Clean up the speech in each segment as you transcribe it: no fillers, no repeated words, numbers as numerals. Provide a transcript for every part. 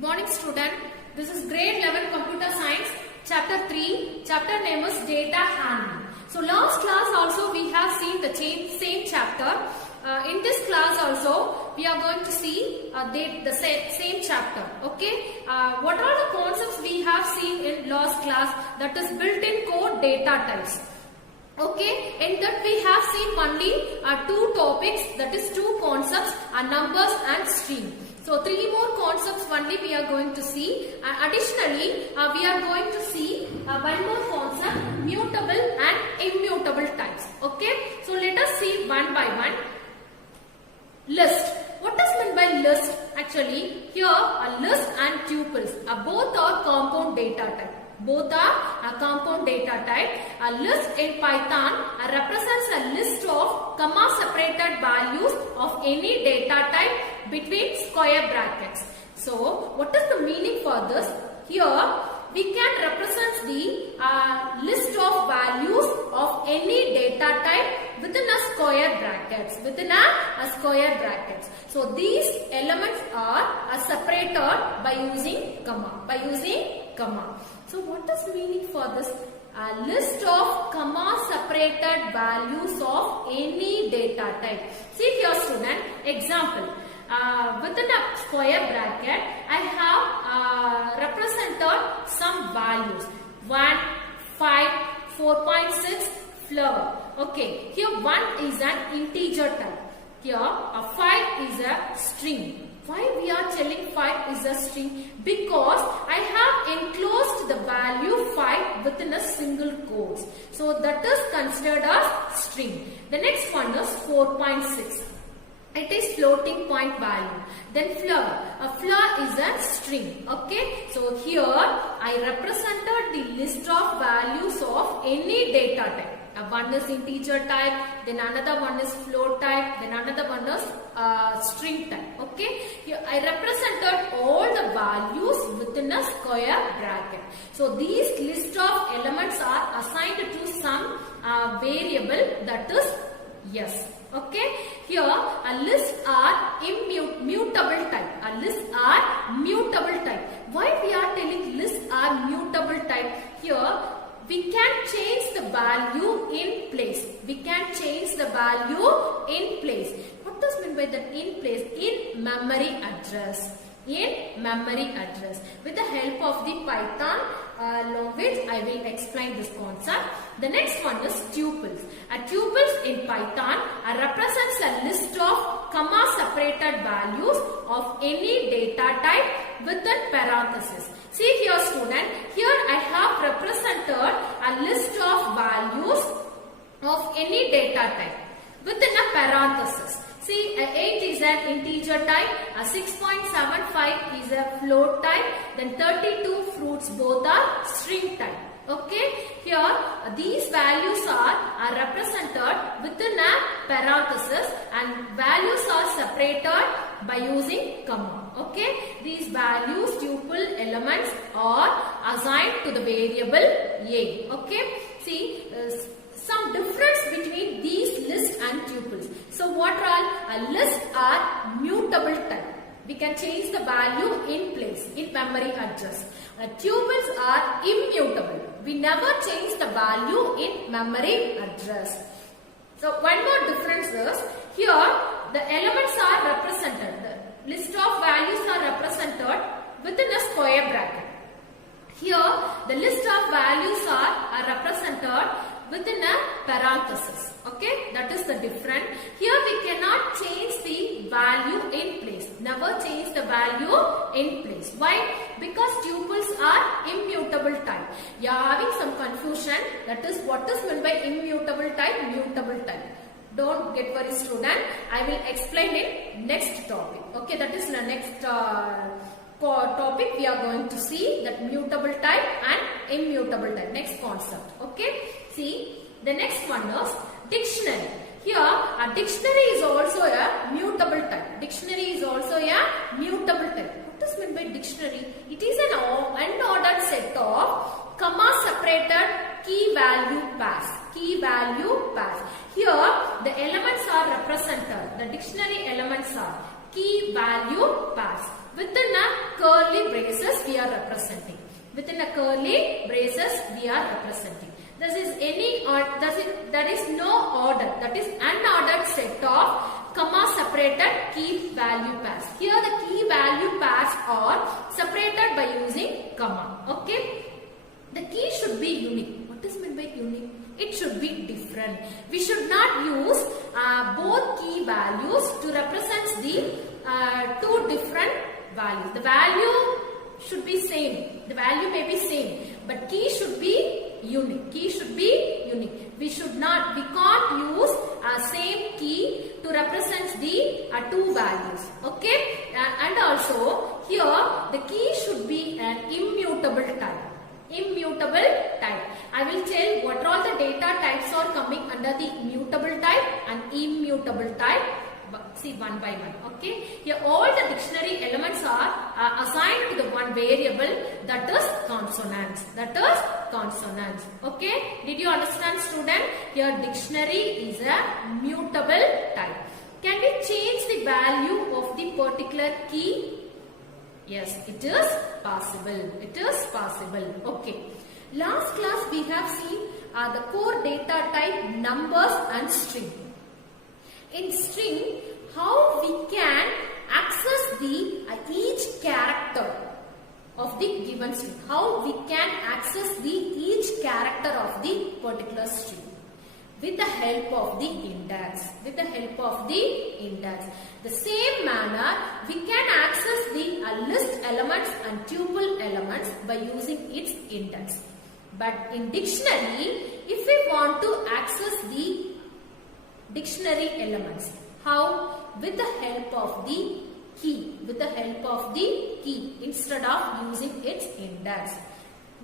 Good morning student. This is grade 11 computer science chapter 3. Chapter name is data handling. So last class also we have seen the same chapter. In this class also we are going to see the same chapter. Okay. What are the concepts we have seen in last class? That is built-in code data types. Okay, in that we have seen only two topics, that is two concepts, numbers and string. So three more concepts only we are going to see. Additionally, we are going to see one more concept, mutable and immutable types. Okay, so let us see one by one. List. What is meant by list? Actually, here a list and tuples both are compound data type. Both are a compound data type. A list in Python represents a list of comma-separated values of any data type between square brackets. So, what is the meaning for this? Here, we can represent the list of values of any data type within a square brackets. Within a square brackets. So, these elements are separated by using comma. So what is the meaning for this? A list of comma-separated values of any data type. See here student, example. Within a square bracket, I have represented some values. 1, 5, 4.6, flower. Okay, here 1 is an integer type. Here a 5 is a string. Why we are telling 5 is a string? Because I have enclosed the value 5 within a single quotes. So that is considered as string. The next one is 4.6. It is floating point value. Then flower. A flower is a string. Okay. So here I represented the list of values of any data type. One is integer type, then another one is float type, then another one is string type. Okay, here I represented all the values within a square bracket. So these list of elements are assigned to some variable, that is yes. Okay, here a list are mutable type. A list are mutable type. Why we are telling lists are mutable type? Here we can change the value in place. We can change the value in place. What does mean by that in place? In memory address. In memory address. With the help of the Python language, I will explain this concept. The next one is tuples. A tuples in Python represents a list of comma-separated values of any data type within parentheses. See here student, here I have represented a list of values of any data type within a parenthesis. See, 8 is an integer type, 6.75 is a float type, then 32 fruits both are string type. Okay, here these values are represented within a parenthesis and values are separated by using comma. Okay, these values, tuple elements are assigned to the variable A. Okay, see some difference between these lists and tuples. So what are a list are mutable type. We can change the value in place, in memory address. Tuples are immutable. We never change the value in memory address. So one more difference is, here the elements are represented. The list of values are represented within a square bracket. Here the list of values are represented within a parenthesis. Okay, that is the difference. Here we cannot change the value in place. Never change the value in place. Why? Because tuples are immutable type. You are having some confusion. That is what is meant by immutable type, mutable type. Don't get worried student. I will explain in next topic. Okay, that is the next topic we are going to see, that mutable type and immutable type. Next concept. Okay. See, the next one is dictionary. Here, a dictionary is also a mutable type. Dictionary is also a mutable type. What is meant by dictionary? It is an unordered set of comma-separated key value pairs. Key value pairs. Here, the elements are represented. The dictionary elements are key value pairs. Within a curly braces we are representing. Within a curly braces we are representing. This is any or that is no order, that is unordered set of comma separated key value pairs. Here the key value pairs are separated by using comma. Okay. The key should be unique. What is meant by unique? It should be different. We should not use both key values to represent the two different values. The value should be same. The value may be same, but key should be unique. Key should be unique. We can't use same key to represent the two values. Okay, and also here the key should be an immutable type. Immutable type. I will tell what all the data types are coming under the immutable type and immutable type. See one by one. Okay. Here all the dictionary elements are assigned to the one variable, that is consonants. That is consonants. Okay. Did you understand, student? Here dictionary is a mutable type. Can we change the value of the particular key? Yes, it is possible. It is possible. Okay. Last class we have seen the core data type numbers and string. In string, how we can access the each character of the given string. How we can access the each character of the particular string with the help of the index. With the help of the index. The same manner, we can access the list elements and tuple elements by using its index. But in dictionary, if we want to access the dictionary elements, how? With the help of the key. With the help of the key instead of using its index.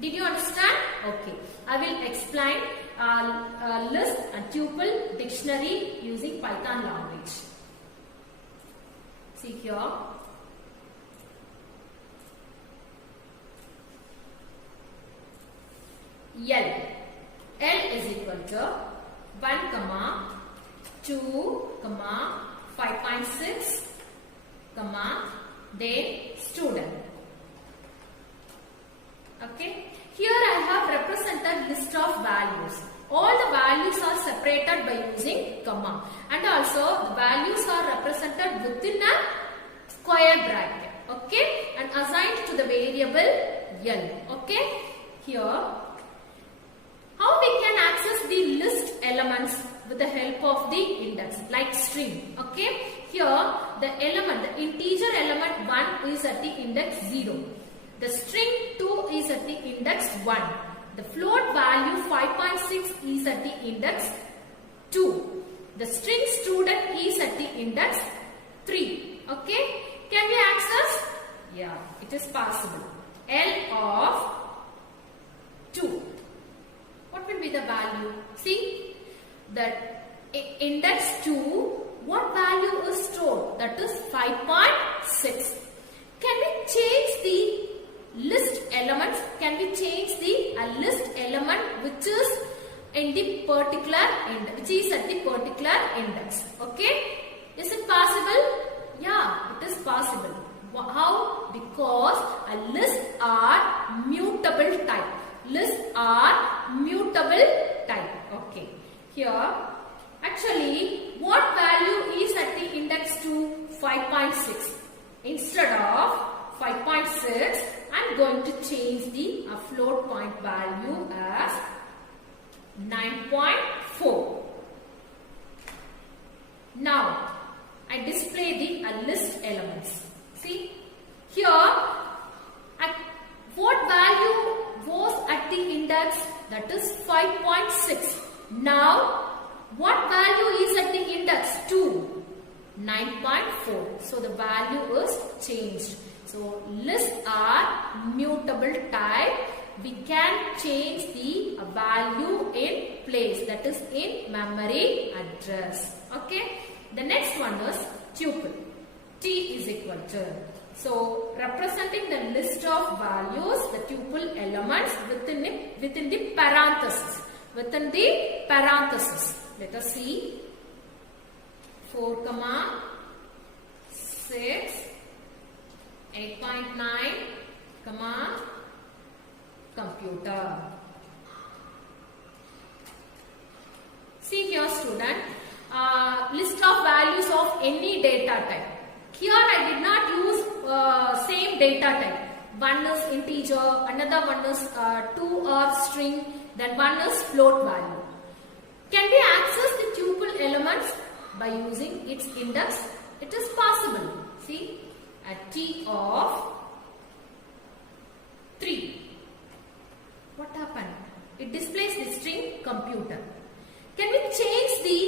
Did you understand? Okay. I will explain list and tuple dictionary using Python language. See here. L. L is equal to 1, 2, 5.6, then student. Okay. Here I have represented list of values. All the values are separated by using comma, and also the values are represented within a square bracket. Okay, and assigned to the variable L. Okay. Here, how we can access the list elements with the help of the index, like string. Okay. Here, the integer element 1 is at the index 0. The string 2 is at the index 1. The float value 5.6 is at the index 2. The string student is at the index 3. Okay. Can we access? Yeah, it is possible. L of 2. What will be the value? See, that index 2, what value is stored? That is 5.6. Can we change the list elements? Can we change the list element which is in the particular index, which is at the particular index? Okay, is it possible? Yeah, it is possible. How? Because lists are mutable type. Lists are mutable type. Okay. Here, actually, what value is at the index 2? 5.6. Instead of 5.6, I am going to change the float point value as 9.4. Now, I display the list elements. See, here, what value was at the index? That is 5.6. Now, what value is at the index? 2. 9.4. So, the value is changed. So, lists are mutable type. We can change the value in place, that is in memory address. Okay. The next one is tuple. T is equal to. So, representing the list of values, the tuple elements within the parenthesis. Within the parenthesis. Let us see. 4, 6, 8, any data type. Here I did not use same data type. One is integer, another one is 2 or string, then one is float value. Can we access the tuple elements by using its index? It is possible. See, at t of 3. What happened? It displays the string computer. Can we change the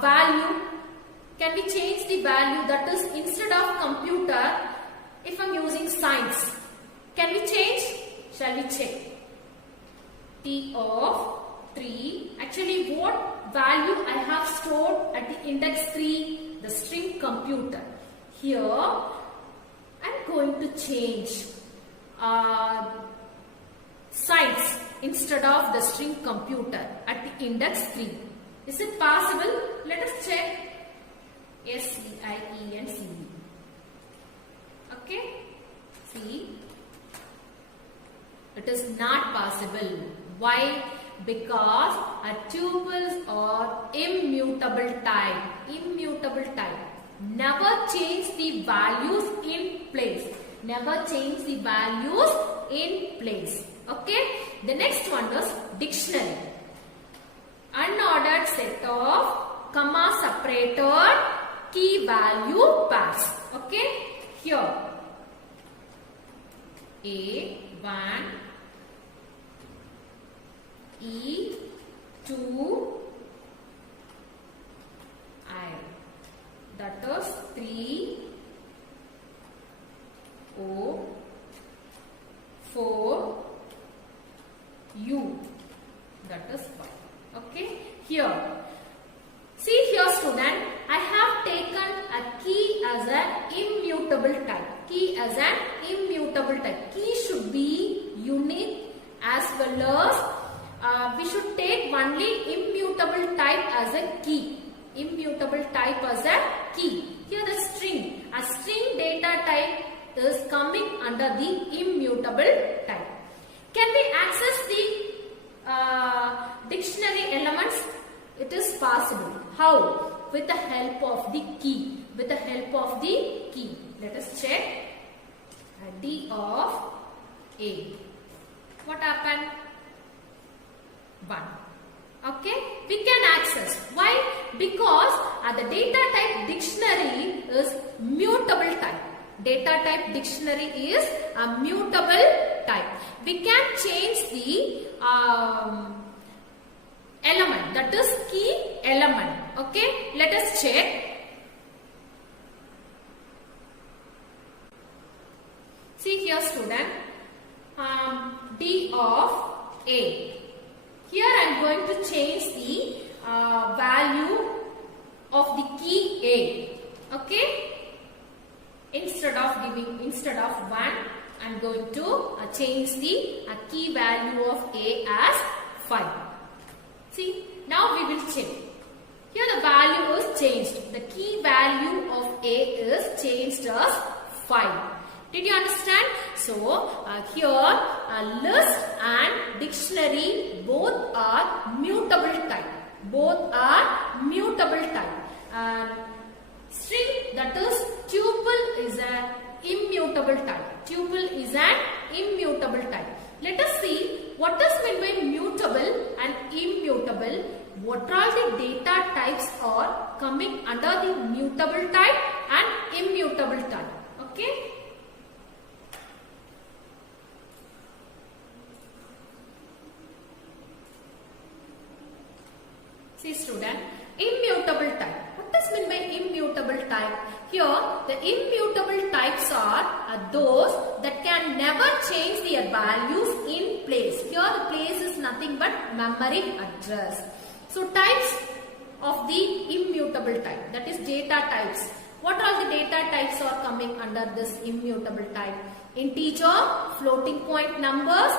value? Can we change the value, that is instead of computer, if I am using science? Can we change? Shall we check? T of 3. Actually, what value I have stored at the index 3? The string computer. Here, I am going to change science instead of the string computer at the index 3. Is it possible? Let us check. SCIENCE. Okay? See, it is not possible. Why? Because tuples are immutable type. Immutable type. Never change the values in place. Never change the values in place. Okay? The next one is dictionary. Unordered set of comma separated key value pairs. Okay? Here A1, E2, I. That is 3, O, 4, U. That is 5. Okay? Here. See here, student. I have taken a key as an immutable type. Key as an immutable type. Key should be unique, as well as we should take only immutable type as a key. Immutable type as a key. Here the string. A string data type is coming under the immutable type. Can we access the dictionary elements? It is possible. How? With the help of the key. With the help of the key. Let us check. D of A. What happened? 1. Okay? We can access. Why? Because the data type dictionary is mutable type. Data type dictionary is a mutable type. We can change the element, that is key element. Okay, let us check. See here, student, D of A. Here I am going to change the value of the key A. Okay, instead of 1, I am going to change the key value of A as 5. See, now we will check. Here the value is changed. The key value of A is changed as 5. Did you understand? So, here list and dictionary both are mutable type. Both are mutable type. String, that is tuple, is an immutable type. Tuple is an immutable type. Let us see what is meant by mutable and immutable. What are the data types are coming under the mutable type and immutable type. Okay? See, student, immutable type. What is meant by immutable type? Here, the immutable types are those that can never change their values in place. Here, the place is nothing but memory address. So, types of the immutable type, that is data types. What are the data types are coming under this immutable type? Integer, floating point numbers,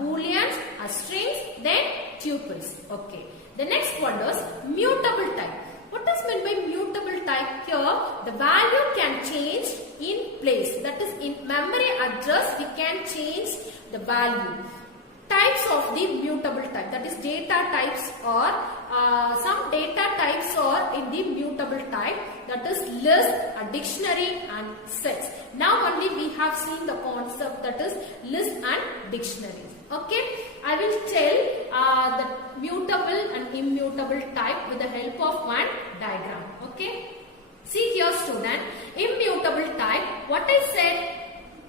booleans, strings, then tuples. Okay. The next one is mutable type. What is meant by mutable type? Here, the value can change in place. That is, in memory address, we can change the value. types of the mutable type, that is data types, or some data types are in the mutable type, that is list, a dictionary and sets. Now only we have seen the concept, that is list and dictionaries. Okay, I will tell the mutable and immutable type with the help of one diagram. Okay, see here student, immutable type, what I said,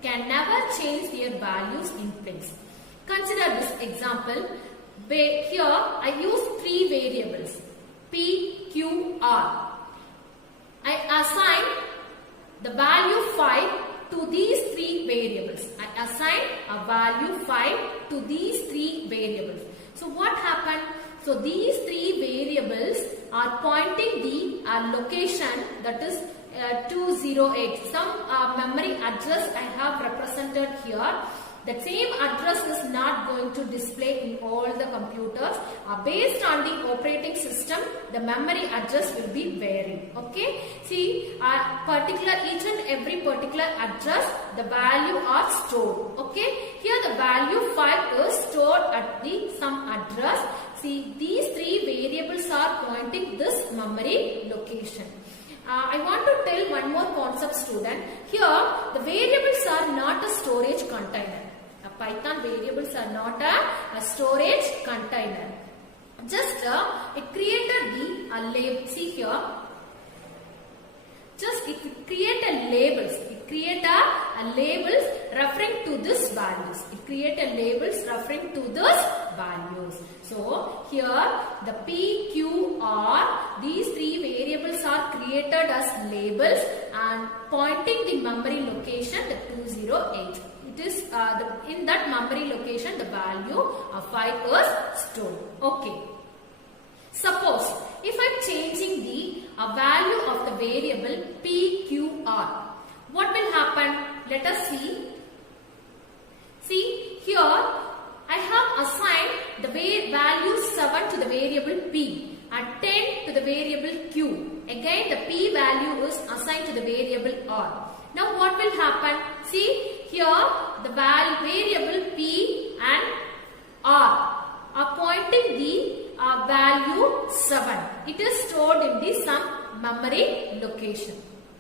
can never change their values in place. Consider this example. Here I use three variables P, Q, R. I assign the value 5 to these three variables. I assign a value 5 to these three variables. So what happened? So these three variables are pointing the location, that is 208. Some memory address I have represented here. The same address is not going to display in all the computers. Based on the operating system, the memory address will be varied. Okay. See, each and every particular address, the value are stored. Okay. Here the value 5 is stored at the some address. See, these three variables are pointing this memory location. I want to tell one more concept student. Here the variables are not a storage container. Python variables are not a storage container. Just it created the label. See here. Just it created labels. It created labels referring to this values. It created labels referring to this values. So here the P, Q, R, these three variables are created as labels and pointing the memory location, the 208. It is in that memory location the value of 5 is stored. Okay. Suppose if I am changing the value of the variable P, Q, R, what will happen? Let us see. See here I have assigned the value 7 to the variable P and 10 to the variable Q. Again the P value is assigned to the variable R. Now what will happen? See here the variable P and R are pointing the value 7. It is stored in the some memory location.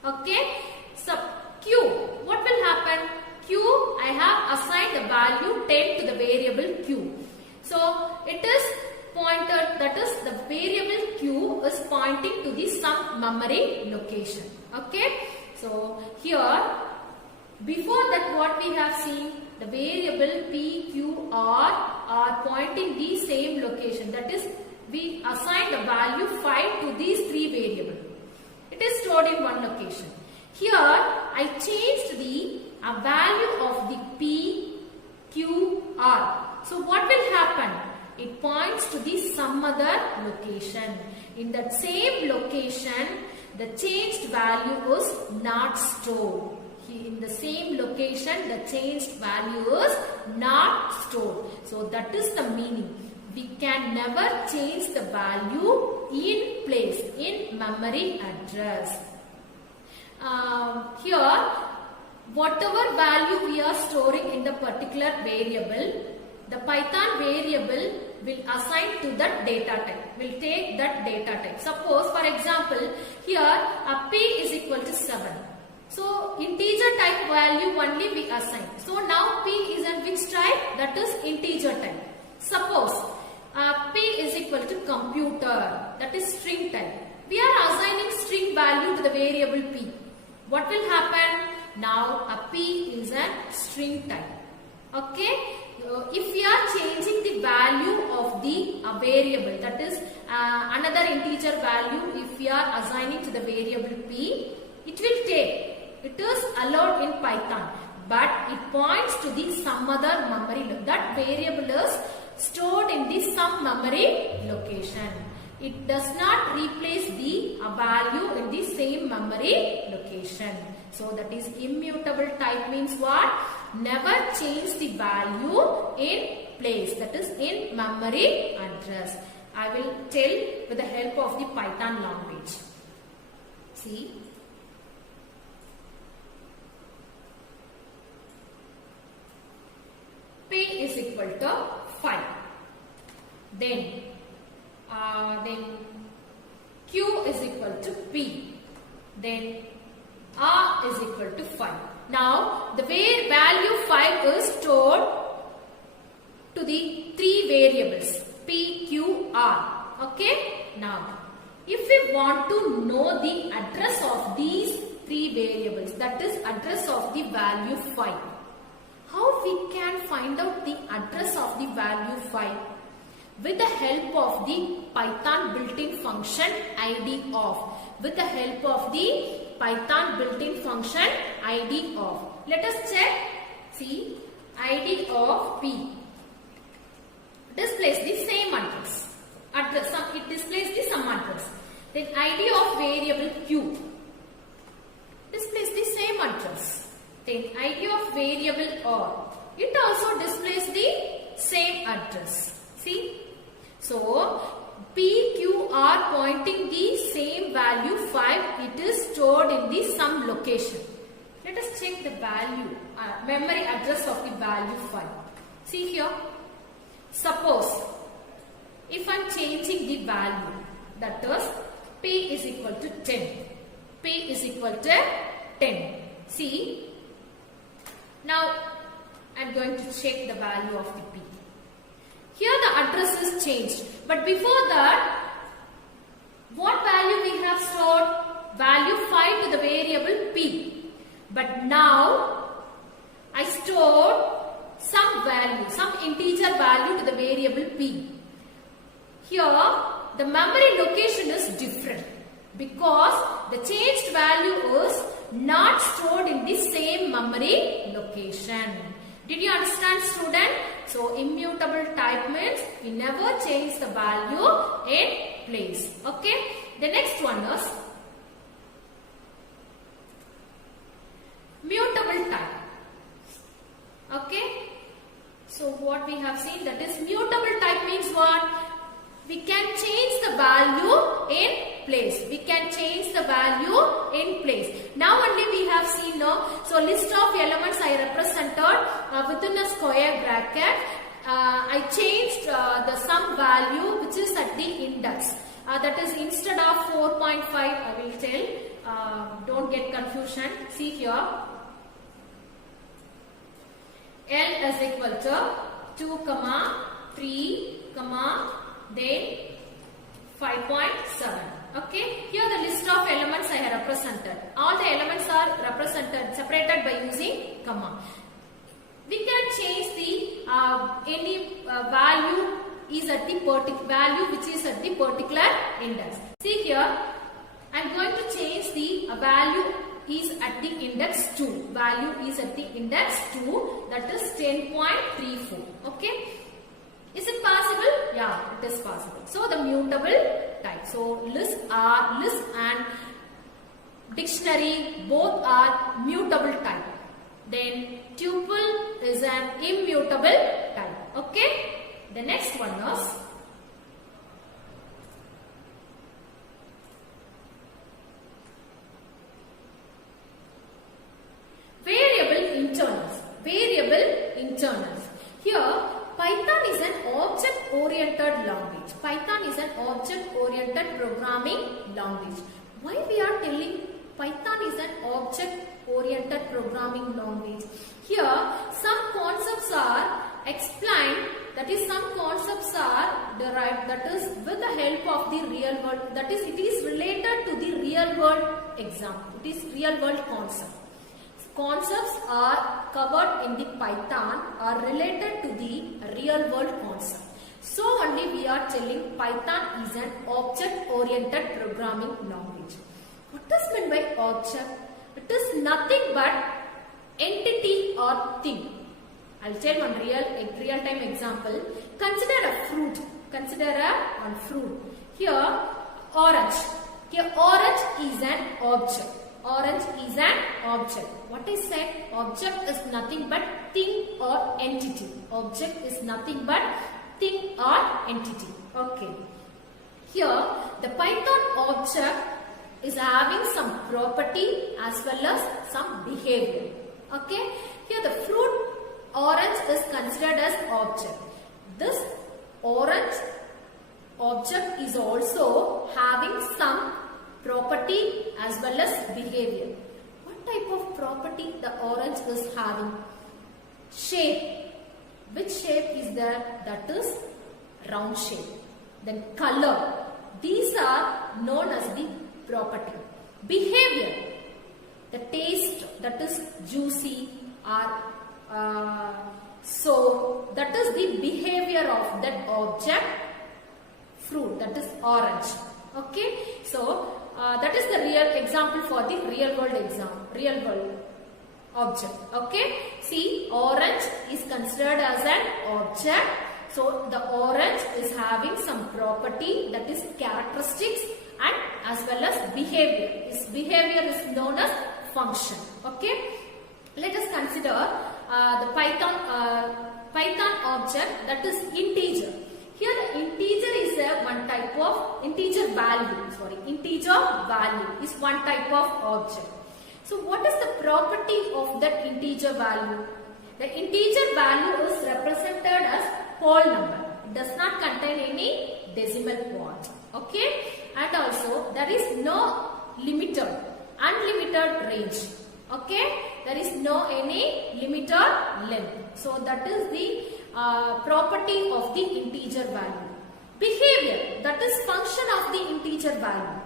Okay. So Q, what will happen? Q, I have assigned the value 10 to the variable Q. So it is pointed, that is the variable Q is pointing to the some memory location. Okay. So here before that what we have seen, the variable P, Q, R are pointing the same location, that is we assign the value 5 to these three variables. It is stored in one location. Here I changed the value of the P, Q, R. So what will happen? It points to the some other location. In that same location the changed value is not stored. In the same location the changed value is not stored. So that is the meaning. We can never change the value in place in memory address. Here whatever value we are storing in the particular variable, the Python variable will assign to that data type, will take that data type. Suppose for example here a P is equal to 7. So integer type value only we assign. So now P is at which type? That is integer type. Suppose P is equal to computer, that is string type. We are assigning string value to the variable P. What will happen? Now a P is a string type. Okay. If we are changing the value of the variable, that is another integer value, if we are assigning to the variable P, it will take. It is allowed in Python, but it points to the some other memory. That variable is stored in the some memory location. It does not replace the value in the same memory location. So that is immutable type means what? Never change the value in place, that is in memory address. I will tell with the help of the Python language. See. P is equal to then Q is equal to P, then R is equal to 5. Now the value 5 is stored to the three variables P, Q, R. Okay. Now if we want to know the address of these three variables, that is address of the value 5, how we can find out the address of the value 5? With the help of the Python built-in function id of. With the help of the Python built-in function id of. Let us check. See, id of P displays the same address. It displays the sum address. Then id of variable Q displays the same address. Then id of variable R, it also displays the same address. See? So, P, Q, R pointing the same value 5, it is stored in the sum location. Let us check the value, memory address of the value 5. See here. Suppose, if I am changing the value, that is P is equal to 10. P is equal to 10. See. Now, I am going to check the value of the P. Here the address is changed. But before that, what value we have stored? Value 5 to the variable P. But now, I stored some value, some integer value to the variable P. Here, the memory location is different because the changed value is not stored in the same memory location. Did you understand, student? So, immutable type means we never change the value in place. Okay. The next one is mutable type. Okay. So, what we have seen, that is mutable type means what? We can change the value in place. We can change the value in place. Now only we have seen no. So list of elements I represented within a square bracket. I changed the sum value which is at the index. That is instead of 4.5 I will tell. Don't get confusion. See here. L is equal to 2, 3, then 5.7. Okay. Here the list of elements I have represented. All the elements are represented, separated by using comma. We can change the any value is at the value which is at the particular index. See here, I am going to change the value is at the index 2. Value is at the index 2, that is 10.34. Okay. Is it possible? Yeah, it is possible. So the mutable type. So list and dictionary both are mutable type. Then tuple is an immutable type. Okay. The next one is variable internals. Variable internals. Here Python is an object-oriented language. Python is an object-oriented programming language. Why we are telling Python is an object-oriented programming language? Here, some concepts are explained, that is some concepts are derived, that is with the help of the real world, that is it is related to the real world example. It is real world concept. Concepts are covered in the Python are related to the real world concept. So only we are telling Python is an object-oriented programming language. What does meant by object? It is nothing but entity or thing. I'll tell one real-time example. Consider a fruit. Consider one fruit. Here, orange. Here, orange is an object. Orange is an object. What I said, object is nothing but thing or entity. Object is nothing but thing or entity. Okay. Here, the Python object is having some property as well as some behavior. Okay. Here, the fruit orange is considered as object. This orange object is also having some property as well as behavior. What type of property the orange is having? Shape. Which shape is there? That is round shape. Then color. These are known as the property. Behavior. The taste, that is juicy or sour. That is the behavior of that object. Fruit, that is orange. Okay. So that is the real example for the real world object. Okay. See, orange is considered as an object. So the orange is having some property, that is characteristics, and as well as behavior. Its behavior is known as function. Okay. Let us consider the Python object, that is integer. Here the integer is one type of integer value. Integer value is one type of object. So what is the property of that integer value? The integer value is represented as whole number. It does not contain any decimal point. Okay. And also there is no unlimited range. Okay. There is no any limited length. So that is the property of the integer value. Behavior, that is function of the integer value.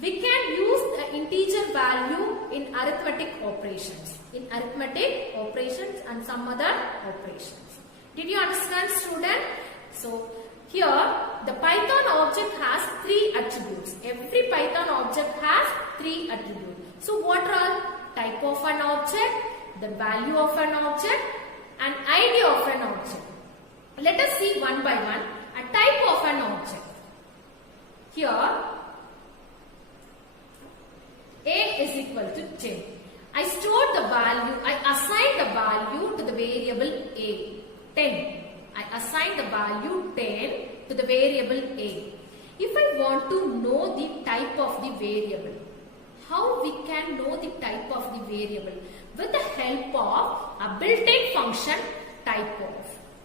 We can use the integer value in arithmetic operations. And some other operations. Did you understand, student? So here the Python object has 3 attributes. Every Python object has 3 attributes. So what are type of an object, the value of an object, and ID of an object? Let us see one by one. A type of an object. Here A is equal to 10. I stored the value, I assigned the value to the variable A, 10. I assigned the value 10 to the variable A. If I want to know the type of the variable, how we can know the type of the variable? With the help of a built-in function type of.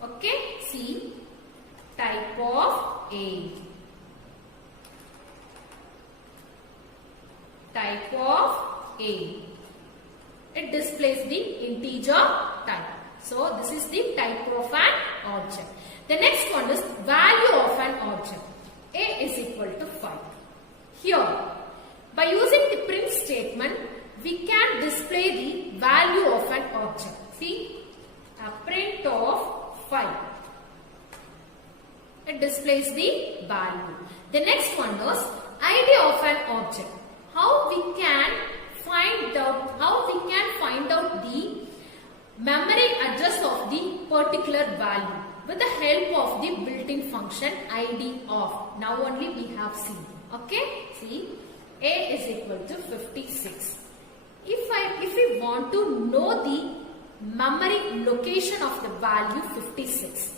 Okay, see, type of A. Type of A. It displays the integer type. So this is the type of an object. The next one is value of an object. A is equal to 5. Here, by using the print statement, we can display the value of an object. See, a print of 5. It displays the value. The next one is ID of an object. How we can find out the memory address of the particular value with the help of the built-in function ID of. Now only we have seen. Okay, see, A is equal to 56. If we want to know the memory location of the value 56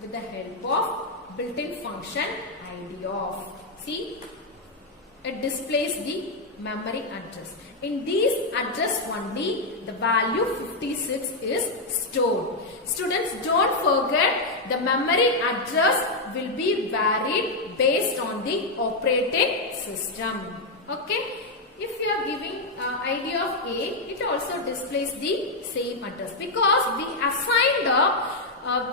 with the help of built-in function ID of, see, it displays the memory address. In this address only the value 56 is stored. Students, don't forget the memory address will be varied based on the operating system. Okay. If you are giving ID of A, it also displays the same address because we assigned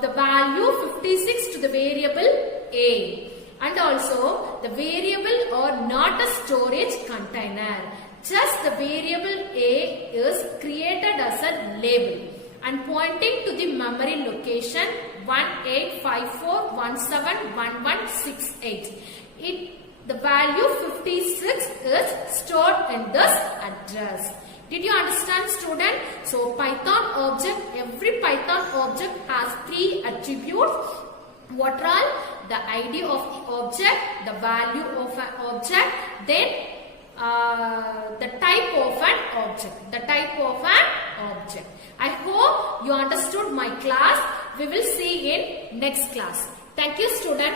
the value 56 to the variable A. And also the variable are not a storage container. Just the variable A is created as a label and pointing to the memory location 1854171168. The value 56 is stored in this address. Did you understand, student? So Python object, every Python object has 3 attributes. What are the ID of the object, the value of an object, then the type of an object. The type of an object. I hope you understood my class. We will see in next class. Thank you, student.